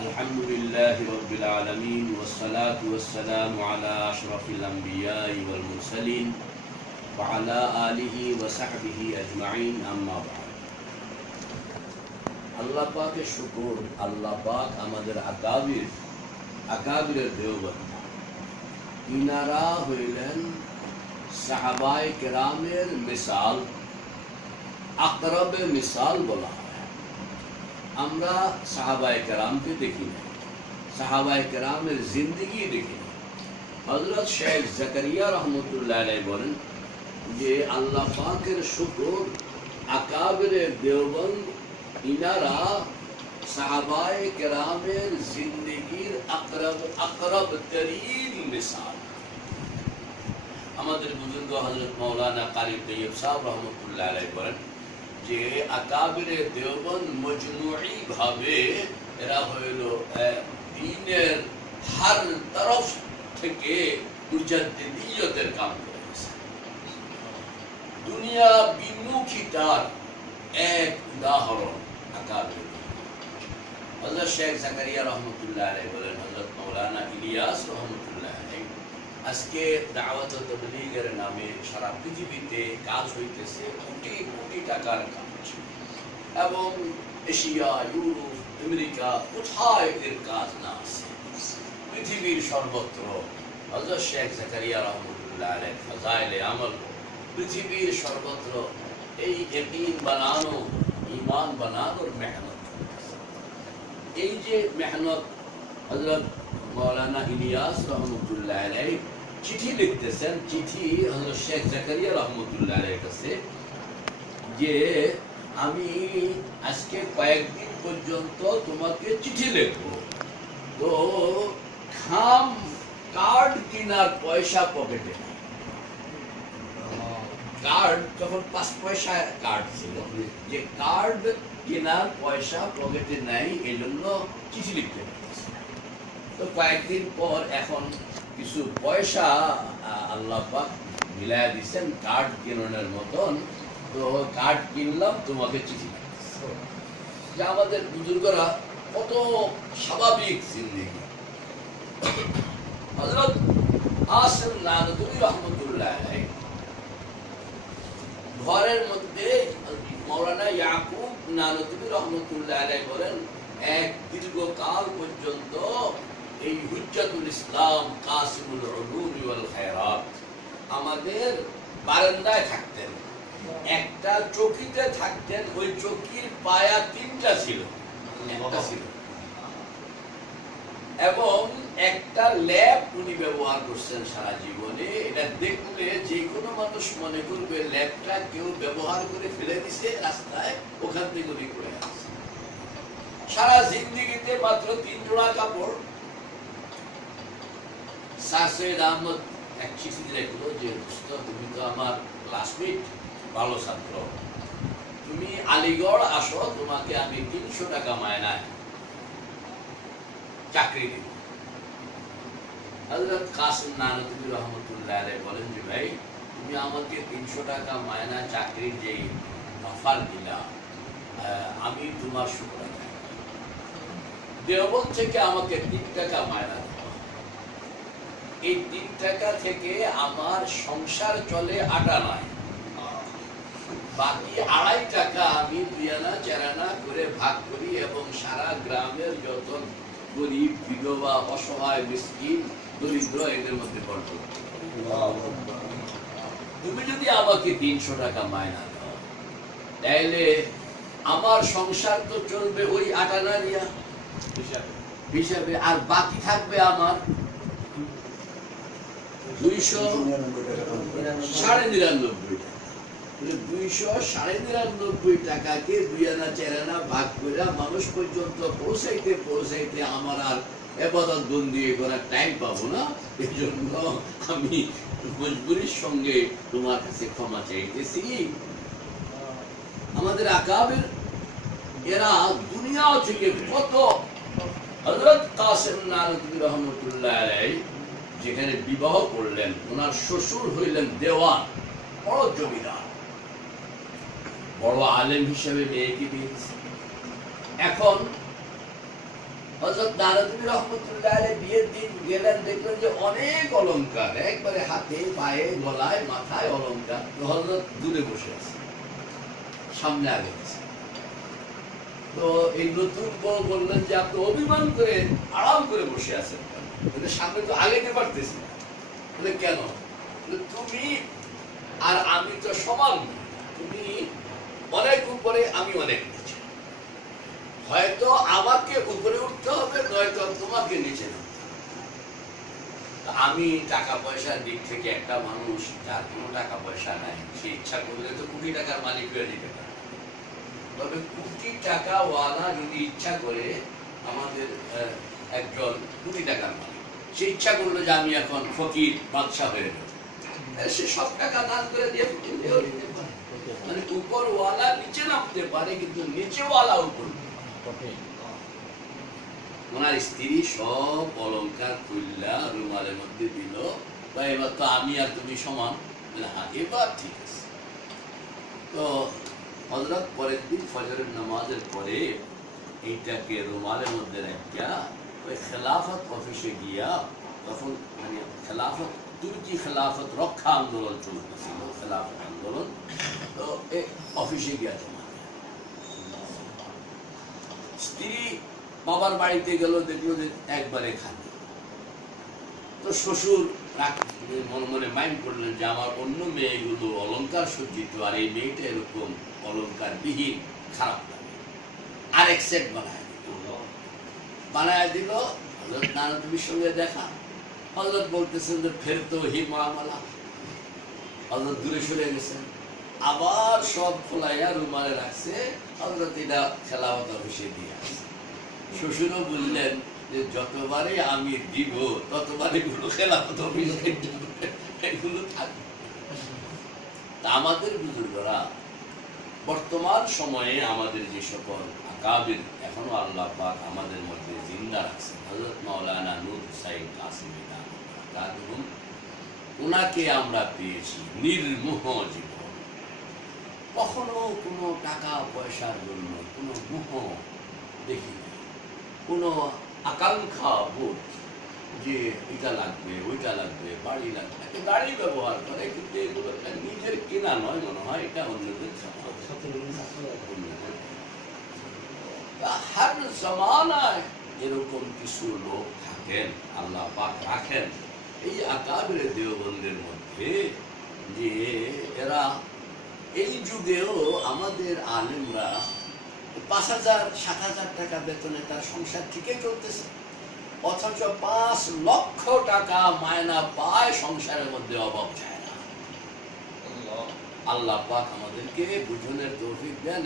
আলহামদুলিল্লাহি রাব্বিল আলামিন ওয়াসসালাতু ওয়াসসালামু আলা আশরাফিল আমবিয়াই ওয়াল মুরসালিন ওয়া আলা আলিহি ওয়া সাহবিহি আজমাইন, আম্মা বা'দ। আল্লাহ পাকের শুকর। আল্লাহ পাক আমাদের আকাবিরের দেওবন্দ, ইনারা হইলেন সাহাবায়ে কেরামের মিসাল, আকরাবে মিসাল বলা হয়। আমরা সাহাবায়ে কেরামকে দেখি না, সাহাবায়ে কেরামের জিন্দেগি দেখি না। হযরত শেখ জাকারিয়া রহমতুল্লাহ আলাইহি বলেন যে আল্লাহ পাকের শুকর, আকাবিরে দেওবন্দ ইনারা সাহাবায়ে কেরামের জিন্দেগির আকরাব তরিন মিসাল। আমাদের বুজুর্গ হযরত মাওলানা কারি তৈয়ব সাহেব রহমতুল্লাহ আলাইহি বলেন যে আকাবিরে দেওবন্দ মজমুই ভাবে এরা হইল দ্বীনের হর তরফ থেকে মুজাদ্দিদিয়তের কাম করেছে। দুনিয়া বিমুখিতার এক উদাহরণ আকাবিরে। হযরত শেখ জাকারিয়া রহমতুল্লাহ আলাইহি বলেন, হযরত মাওলানা ইলিয়াস রহমতুল্লাহ আলাইহি আজকে দাওয়াত ও তাবলীগের নামে সারা পৃথিবীতে কাজ হইতেছে, কোটি কোটি টাকার কাজ, এবং এশিয়া, ইউরোপ, আমেরিকা কোথায় এর কাজ না আছে, পৃথিবীর সর্বত্র হযরত শেখ জাকারিয়া রহমতুল্লাহ আলাইহি ফাজাইলে আমল, পৃথিবীর সর্বত্র এই ইয়াকিন বানানো, ঈমান বানানোর মেহনত। এই যে মেহনত হযরত মাওলানা ইলিয়াস রহমতুল্লাহ আলাইহি চিঠি লিখতেছেন, চিঠি হযরত শেখ জাকারিয়া রহমতুল্লাহ আলাইহির কাছে, যে আমি আজকে কয়েকদিন পর্যন্ত তোমাকে চিঠি লিখবো, তো খাম কার্ড কেনার পয়সা পকেটে নেই। কার্ড তখন 5 পয়সা কার্ড ছিল, যে কার্ড কেনার পয়সা পকেটে নাই, এই জন্য চিঠি লিখতে পারতেছে। তো কয়েকদিন পর এখন কিছু পয়সা আল্লাহ পাক মিলায়া দিচ্ছেন কার্ড কেনার মতন, তো কার্ড কিনলাম, তোমাকে চিঠি লিখতেছে। যে আমাদের বুজুর্গরা কত স্বাভাবিক জিন্দেগি। হযরত আসিম নানতুবি রহমতুল্লাহ আলাইহি ঘরের মধ্যে মাওলানা ইয়াকুব নানতুবি রহমতুল্লাহ আলাইহি বলেন, এক দীর্ঘকাল পর্যন্ত এই হুজ্জাতুল ইসলাম কাসিমুল উলুম ওয়াল খায়রাত আমাদের বারান্দায় থাকতেন, একটা চৌকিতে থাকতেন। ওই চৌকির পায়া 3টা ছিল, একটা ছিল, এবং একটা ল্যাব উনি ব্যবহার করছেন সারা জীবনে। এটা দেখলে যে কোনো মানুষ মনে করবে ল্যাবটা কেউ ব্যবহার করে ফেলে দিছে রাস্তায়, ওখান থেকে উনি করে আসছে। সারা জিন্দেগিতে মাত্র 3 জোড়া কাপড়। স্যার সৈয়দ আহমদ এক চিঠি লিখলো যে তুমি তো আমার ক্লাসমেট, ভালো ছাত্র, তুমি আলিগড় আসো, তোমাকে আমি 300 টাকা মায়নায় চাকরি দিব। হযরত কাসিম নানতুবি রহমতুল্লাহ আলাইহি বলেন যে ভাই, তুমি আমাকে 300 টাকা মায়না চাকরির যে অফার দিলা, আমি তোমার শুকর আদায় করি। দেওবন্দ থেকে আমাকে 3 টাকা মায়না দাও, এই 3 টাকা থেকে আমার সংসার চলে 8 আনায়, বাকি 2.5 টাকা আমি 2 আনা 4 আনা করে ভাগ করি, এবং সারা গ্রামের যত গরিব, বিধবা, অসহায়, মিসকিন, দরিদ্র, এদের মধ্যে বন্টন। তুমি যদি আমাকে 300 টাকা মায়না দাও, তাহলে আমার সংসার তো চলবে ওই 8 আনা দিয়া হিসাবে, আর বাকি থাকবে আমার 299 টাকা। 299 টাকাকে 2 আনা 4 আনা ভাগ করে মানুষ পর্যন্ত পৌঁছাইতে পৌঁছাইতে আমার আর ইবাদত বন্দি করার টাইম পাবো না। এই জন্য আমি মজবুরির সঙ্গে তোমার কাছে ক্ষমা চাইতেছি। আমাদের আকাবির এরা দুনিয়া থেকে কত। হযরত কাসিম নানতুবি রহমতুল্লাহ আলাইহি যেখানে বিবাহ করলেন, ওনার শ্বশুর হইলেন দেওয়ান, বড় জমিদার, বড় আলেম হিসেবে মেয়েকে দিয়েছে। এখন হযরত নারদী রহমাতুল্লাহ আলাইহি বিয়ের দিন গেলেন, দেখলেন যে অনেক অলংকার, একবারে হাতে পায়ে গলায় মাথায় অলংকার। হযরত দূরে বসে আছে, সামনে আগে গেছে। তো এই নতুন বউ বললেন যে আপনি অভিমান করে আরাম করে বসে আছেন, সামনে তো আগে পারতেছি না। বলে কেন? তুমি আর আমি তো সমান, তুমি অনেক উপরে, আমি অনেক নিচে। হয়তো আমাকে উপরে উঠতে হবে, নয়তো তোমাকে নিচে নামতে হবে। আমি টাকা পয়সার দিক থেকে একটা মানুষ যার কোনো টাকা পয়সা নাই, সে ইচ্ছা করলে তো কোটি টাকার মালিক হয়ে যেতে পারে। তবে কোটি টাকা ওয়ালা যদি ইচ্ছা করে, আমাদের একজন কোটি টাকার মালিক, সে ইচ্ছা করলো যে আমি এখন ফকির বাদশা হয়ে গেল, সে সব টাকা দান করে দিয়ে ফকির হয়েও নিতে পারে। মানে উপর ওয়ালা নিচে নামতে পারে, কিন্তু নিচে ওয়ালা উপর। ওনার স্ত্রী সব অলংকার খুললা রুমালের মধ্যে দিল, বা এবার তো আমি আর তুমি সমান। হ্যাঁ, এবার ঠিক আছে। তো হযরত পরের দিন ফজরের নামাজের পরে এইটাকে রুমালের মধ্যে রাখিয়া ওই খেলাফত অফিসে গিয়া, তখন মানে খেলাফত, তুর্কি খেলাফত রক্ষা আন্দোলন চলতেছিল, খেলাফত আন্দোলন। তো এই অফিসে গিয়া জমা স্ত্রী বাবার বাড়িতে গেল, দেখলো যে একবারে খালি। তো শ্বশুর মনে মনে মাইন্ড করলেন যে আমার অন্য মেয়েগুলো অলংকার সজ্জিত, আর এই মেয়েটা এরকম অলংকার বিহীন, খারাপ লাগে। আরেক সেট বানায় দিল। হযরত নারদীর সঙ্গে দেখা, হযরত বলতেছেন যে ফের তো হি মামলা। হযরত দূরে সরে গেছেন, আবার সব খোলাইয়া রুমালে রাখছে। হযরত এটা খেলাফত অফিসে দিয়ে আসছে। শ্বশুরও বললেন যে যতবারে আমি দিব, ততবারে এগুলো খেলাফত অফিসে এগুলো থাকবে। আমাদের বুজুর্গরা বর্তমান সময়ে আমাদের যে সকল আকাবির এখনো আল্লাহ পাক আমাদের মধ্যে জিন্দা রাখছেন, হযরত মাওলানা নূর হুসাইন কাসেমী দারুন, ওনাকে আমরা পেয়েছি নির্মোহ জীবন। কখনো কোনো টাকা পয়সার জন্য কোনো মোহ দেখি না, কোনো আকাঙ্ক্ষা বোধ যে এটা লাগবে ওইটা লাগবে, বাড়ি লাগবে। গাড়ি ব্যবহার করে, কিন্তু এগুলো নিজের কেনা নয়, মনে হয় এটা অন্যদের। হার জামানায় এরকম কিছু লোক থাকেন, আল্লাহ পাক রাখেন এই আকাবির দেওবন্দের মধ্যে, যে এরা এই যুগেও আমাদের আলেমরা ৫,০০০-৭,০০০ টাকা বেতনে তার সংসার ঠিকই চলতেছে, অথচ ৫ লক্ষ টাকা মায়না পায়, সংসারের মধ্যে অভাব যায় না। আল্লাহ পাক আমাদেরকে বুঝনের তৌফিক দেন